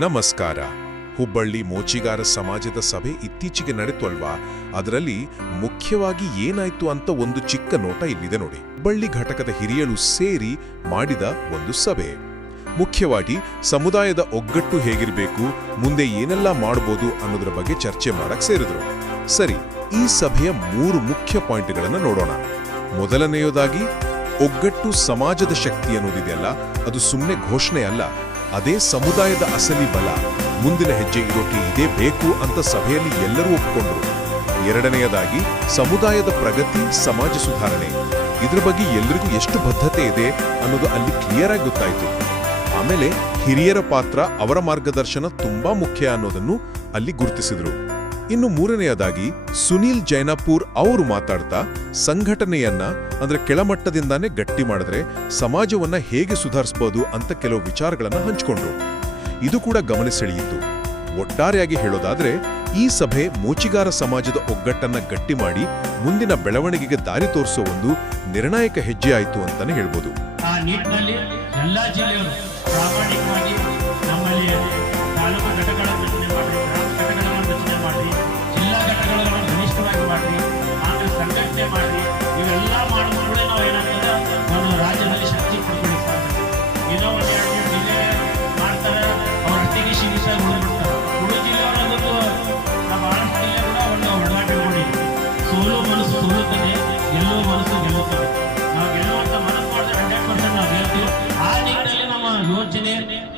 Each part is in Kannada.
ನಮಸ್ಕಾರ. ಹುಬ್ಬಳ್ಳಿ ಮೋಚಿಗಾರ ಸಮಾಜದ ಸಭೆ ಇತ್ತೀಚೆಗೆ ನಡೆತು ಅಲ್ವಾ ಅದರಲ್ಲಿ ಮುಖ್ಯವಾಗಿ ಏನಾಯ್ತು ಅಂತ ಒಂದು ಚಿಕ್ಕ ನೋಟ ಇಲ್ಲಿದೆ ನೋಡಿ. ಹುಬ್ಬಳ್ಳಿ ಘಟಕದ ಹಿರಿಯರು ಸೇರಿ ಮಾಡಿದ ಒಂದು ಸಭೆ. ಮುಖ್ಯವಾಗಿ ಸಮುದಾಯದ ಒಗ್ಗಟ್ಟು ಹೇಗಿರಬೇಕು, ಮುಂದೆ ಏನೆಲ್ಲ ಮಾಡಬಹುದು ಅನ್ನೋದ್ರ ಬಗ್ಗೆ ಚರ್ಚೆ ಮಾಡಕ್ ಸೇರಿದ್ರು. ಸರಿ, ಈ ಸಭೆಯ ಮೂರು ಮುಖ್ಯ ಪಾಯಿಂಟ್ಗಳನ್ನು ನೋಡೋಣ. ಮೊದಲನೆಯದಾಗಿ, ಒಗ್ಗಟ್ಟು ಸಮಾಜದ ಶಕ್ತಿ ಅನ್ನೋದಿದೆಯಲ್ಲ, ಅದು ಸುಮ್ಮನೆ ಘೋಷಣೆ ಅಲ್ಲ. ಅದೇ ಸಮುದಾಯದ ಅಸಲಿ ಬಲ. ಮುಂದಿನ ಹೆಜ್ಜೆ ಇರೋಕೆ ಇದೇ ಬೇಕು ಅಂತ ಸಭೆಯಲ್ಲಿ ಎಲ್ಲರೂ ಒಪ್ಪಿಕೊಂಡ್ರು ಎರಡನೆಯದಾಗಿ, ಸಮುದಾಯದ ಪ್ರಗತಿ, ಸಮಾಜ ಸುಧಾರಣೆ. ಇದ್ರ ಬಗ್ಗೆ ಎಲ್ರಿಗೂ ಎಷ್ಟು ಬದ್ಧತೆ ಇದೆ ಅನ್ನೋದು ಅಲ್ಲಿ ಕ್ಲಿಯರ್ ಆಗಿ ಗೊತ್ತಾಯಿತು. ಆಮೇಲೆ ಹಿರಿಯರ ಪಾತ್ರ ಅವರ ಮಾರ್ಗದರ್ಶನ ತುಂಬಾ ಮುಖ್ಯ ಅನ್ನೋದನ್ನು ಅಲ್ಲಿ ಗುರುತಿಸಿದ್ರು. ಇನ್ನು ಮೂರನೆಯದಾಗಿ ಸುನೀಲ್ ಜೈನಾಪುರ್ ಅವರು ಮಾತಾಡ್ತಾ ಸಂಘಟನೆಯನ್ನ, ಅಂದ್ರೆ ಕೆಳಮಟ್ಟದಿಂದಾನೇ ಗಟ್ಟಿ ಮಾಡಿದ್ರೆ ಸಮಾಜವನ್ನ ಹೇಗೆ ಸುಧಾರಿಸಬಹುದು ಅಂತ ಕೆಲವು ವಿಚಾರಗಳನ್ನ ಹಂಚಿಕೊಂಡ್ರು. ಇದು ಕೂಡ ಗಮನ ಸೆಳೆಯಿತು ಒಟ್ಟಾರೆಯಾಗಿ ಹೇಳೋದಾದ್ರೆ, ಈ ಸಭೆ ಮೋಚಿಗಾರ ಸಮಾಜದ ಒಗ್ಗಟ್ಟನ್ನ ಗಟ್ಟಿ ಮಾಡಿ ಮುಂದಿನ ಬೆಳವಣಿಗೆಗೆ ದಾರಿ ತೋರಿಸೋ ಒಂದು ನಿರ್ಣಾಯಕ ಹೆಜ್ಜೆ ಆಯಿತು ಅಂತಾನೆ ಹೇಳ್ಬೋದು. ಆ ನಿಟ್ಟಿನಲ್ಲಿ ಎಲ್ಲ ಜಿಲ್ಲೆಯವರು ಪ್ರಾಮಾಣಿಕವಾಗಿ ನಮ್ಮಲ್ಲಿ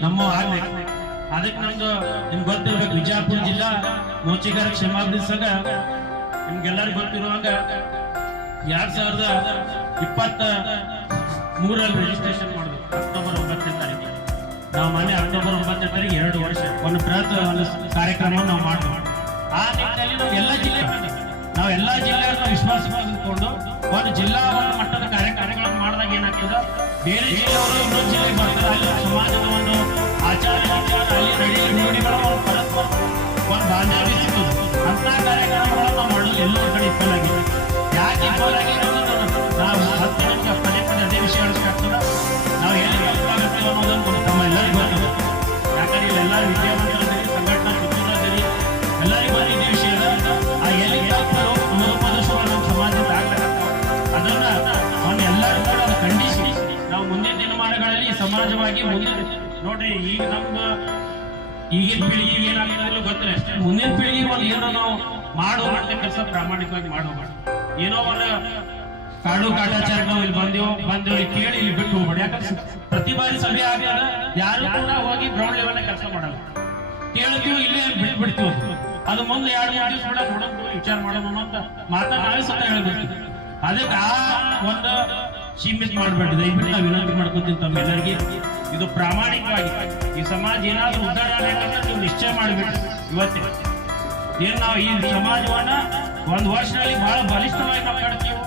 ನಮ್ಮ ಆಗ್ಬೇಕು ಅದಕ್ಕೆ ನಮ್ದು ನಿಮ್ಗೆ ಗೊತ್ತಿರ್ಬೇಕು, ವಿಜಯಪುರ ಜಿಲ್ಲಾ ಮೋಚಿಗಾರ ಕ್ಷೇಮಾಭಿವೃದ್ಧಿಸಾಗ ನಿಮ್ಗೆಲ್ಲರಿಗೂ ಗೊತ್ತಿರುವಾಗ ಎರಡ್ ಸಾವಿರದ ಇಪ್ಪತ್ತ ಮೂರಲ್ಲಿ ರಿಜಿಸ್ಟ್ರೇಷನ್ ಮಾಡಬೇಕು ಅಕ್ಟೋಬರ್ ಒಂಬತ್ತನೇ ತಾರೀಕು ನಾವು ಮನೆ ಅಕ್ಟೋಬರ್ ಒಂಬತ್ತನೇ ತಾರೀಕು ಎರಡು ವರ್ಷ ಒಂದು ಬೃಹತ್ ಒಂದು ಕಾರ್ಯಕ್ರಮ ನಾವು ಮಾಡ್ತೀವಿ ಆ ನಾವು ಎಲ್ಲ ಜಿಲ್ಲೆ ನಾವು ಎಲ್ಲ ಜಿಲ್ಲೆಯನ್ನ ವಿಶ್ವಾಸ ತೆಗೆದುಕೊಂಡು ಒಂದು ಜಿಲ್ಲಾ ಮಟ್ಟದ ಕಾರ್ಯಕ್ರಮಗಳನ್ನು ಮಾಡಿದಾಗ ಏನಾಗ್ತದೆ? ಬೇರೆ ಜಿಲ್ಲೆಯವರು ಇನ್ನೊಂದು ಜಿಲ್ಲೆಗೆ ಬರ್ತಾರೆ ಸಿಗ್ತದೆ ಅಂತ ಕಾರ್ಯಕ್ರಮಗಳನ್ನು ಮಾಡಲು ಎಲ್ಲರೂ ಕಡೆ ಇಫಲ್ ಯಾಕೆ ಅನ್ನೋದನ್ನ ನಾವು ಹತ್ತು ನಿಮಿಷ ಪದೇ ಪದೇ ಅದೇ ವಿಷಯಗಳು ನಾವು ಎಲ್ಲಿ ಕಲ್ಪಾಗುತ್ತೆ ಅನ್ನೋದನ್ನು ನಮ್ಮ ಎಲ್ಲರಿಗೂ ಗೊತ್ತಿದೆ ಯಾಕಂದ್ರೆ ಇಲ್ಲೆಲ್ಲರೂ ವಿದ್ಯಾವಂತರಿದ್ದೀರಿ ಸಂಘಟನಾ ಮಿತ್ರರಿದ್ದೀರಿ ಎಲ್ಲರಿಗೂ ಬಂದ ಇದೇ ವಿಷಯ ಆ ಎಲ್ಲಿ ತಲುಪಲು ಉಪದೇಶಗಳು ನಮ್ಮ ಸಮಾಜದ ಆಗ್ಲಾಗತ್ತಾವ ಅದನ್ನ ಅವನ್ನ ಎಲ್ಲರೂ ಕೂಡ ಅದು ಖಂಡಿಸಿ ನಾವು ಮುಂದಿನ ದಿನಮಾನಗಳಲ್ಲಿ ಸಮಾಜವಾಗಿ ಮುಂದೆ ನೋಡ್ರಿ, ಈಗ ನಮ್ಮ ಈಗಿನ ಪೀಳಿಗೆ ಏನಾಗಿಲ್ಲ ಗೊತ್ತಿಲ್ಲ. ಅಷ್ಟೇ. ಮುಂದಿನ ಪೀಳಿಗೆ ಒಂದು ಏನೋ ನಾವು ಮಾಡುವ ಕೆಲಸ ಪ್ರಾಮಾಣಿಕವಾಗಿ ಮಾಡುವ ಏನೋ ಒಂದು ಕಾಡು ಕಾಟಾಚಾರ ನಾವು ಇಲ್ಲಿ ಬಂದೇವು ಬಂದೇವು ಇಲ್ಲಿ ಕೇಳಿ ಇಲ್ಲಿ ಬಿಟ್ಟು ಹೋಗ್ಬೇಡಿ. ಯಾಕಂದ್ರೆ ಪ್ರತಿ ಬಾರಿ ಸಭೆ ಆಗ್ಯಾದ ಯಾರು ಕೂಡ ಹೋಗಿ ಗ್ರೌಂಡ್ ಲೆವೆಲ್ ಕೆಲಸ ಮಾಡಲ್ಲ. ಕೇಳ್ತೀವಿ ಇಲ್ಲೇ ಬಿಟ್ಟು ಬಿಡ್ತೀವಿ ಅದು ಮುಂದೆ ಎರಡು ಮೂರು ದಿವಸ ನೋಡೋದು ವಿಚಾರ ಮಾಡೋಣ ಅಂತ ಮಾತಾ ನಾವೇ ಸತ ಹೇಳ್ಬೇಕು ಅದಕ್ಕೆ ಆ ಒಂದು ಸೀಮಿತ ಮಾಡಬೇಡಿ. ದಯವಿಟ್ಟು ನಾವು ವಿನಂತಿ ಮಾಡ್ಕೊತೀವಿ ತಮ್ಮೆಲ್ಲರಿಗೆ ಇದು ಪ್ರಾಮಾಣಿಕವಾಗಿ ಈ ಸಮಾಜ ಏನಾದ್ರೂ ಉದ್ಧಾರ ಆಗಬೇಕಂದ್ರೆ ನೀವು ನಿಶ್ಚಯ ಮಾಡಬೇಕು. ಇವತ್ತೇ. ಏನ್ ನಾವು ಈ ಸಮಾಜವನ್ನ ಒಂದು ವರ್ಷದಲ್ಲಿ ಬಹಳ ಬಲಿಷ್ಠವಾಗಿ ಕಟ್ತೀವಿ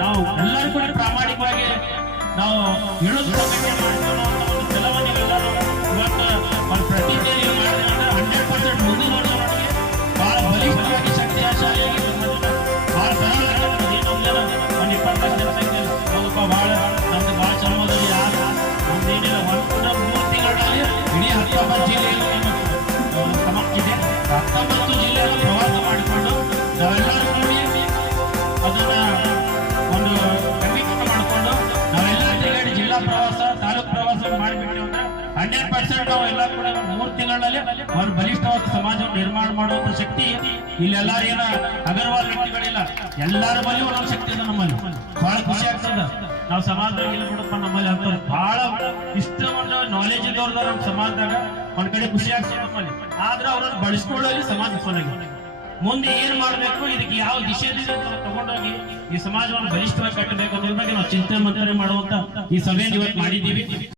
ನಾವು ಎಲ್ಲರೂ ಕೂಡ ಪ್ರಾಮಾಣಿಕವಾಗಿ ನಾವು ಹೇಳೋದು ಕೆಲವನ್ನೆಲ್ಲರೂ ಹಂಡ್ರೆಡ್ ಪರ್ಸೆಂಟ್ ನಾವು ಎಲ್ಲ ಕೂಡ ಮೂರು ತಿಂಗಳಲ್ಲಿ ಒಂದು ಬಲಿಷ್ಠವಾದ ಸಮಾಜ ನಿರ್ಮಾಣ ಮಾಡುವಂತ ಶಕ್ತಿ ಇಲ್ಲೆಲ್ಲ ಏನ ಅಗರ್ವಾಲ್ ವ್ಯಕ್ತಿಗಳಿಲ್ಲ. ಎಲ್ಲರ ಬಳಿ ಒಂದೊಂದು ಶಕ್ತಿ ಇದೆ ನಮ್ಮಲ್ಲಿ. ಬಹಳ ಖುಷಿ ಆಗ್ತದ. ನಾವು ಸಮಾಜದಾಗ ಇಲ್ಲ ಬಿಡಪ್ಪ ನಮ್ಮಲ್ಲಿ ಅಂತ ಬಹಳ ಇಷ್ಟ ಒಂದು ನಾಲೆಜ್ ಇದ್ದವ್ರದ ನಮ್ಮ ಸಮಾಜದಾಗ ಒಂದ್ ಕಡೆ ಖುಷಿ ಆಗ್ತದೆ ನಮ್ಮಲ್ಲಿ. ಆದ್ರೆ ಅವ್ರನ್ನ ಬಳಸ್ಕೊಳ್ಳೋದು ಸಮಾಜ ವಿಫಲಾಗಿದೆ ಮುಂದೆ ಏನ್ ಮಾಡ್ಬೇಕು, ಇದಕ್ಕೆ ಯಾವ ದಿಶೆಯಲ್ಲಿ ತಗೊಂಡೋಗಿ ಈ ಸಮಾಜವನ್ನು ಬಲಿಷ್ಠವಾಗಿ ಕಟ್ಟಬೇಕು ಅನ್ನೋದ್ರ ಬಗ್ಗೆ ನಾವು ಚಿಂತನೆ ಮಂಥನೆ ಮಾಡುವಂತ ಈ ಸಭೆಯನ್ನು ಇವತ್ತು ಮಾಡಿದ್ದೀವಿ.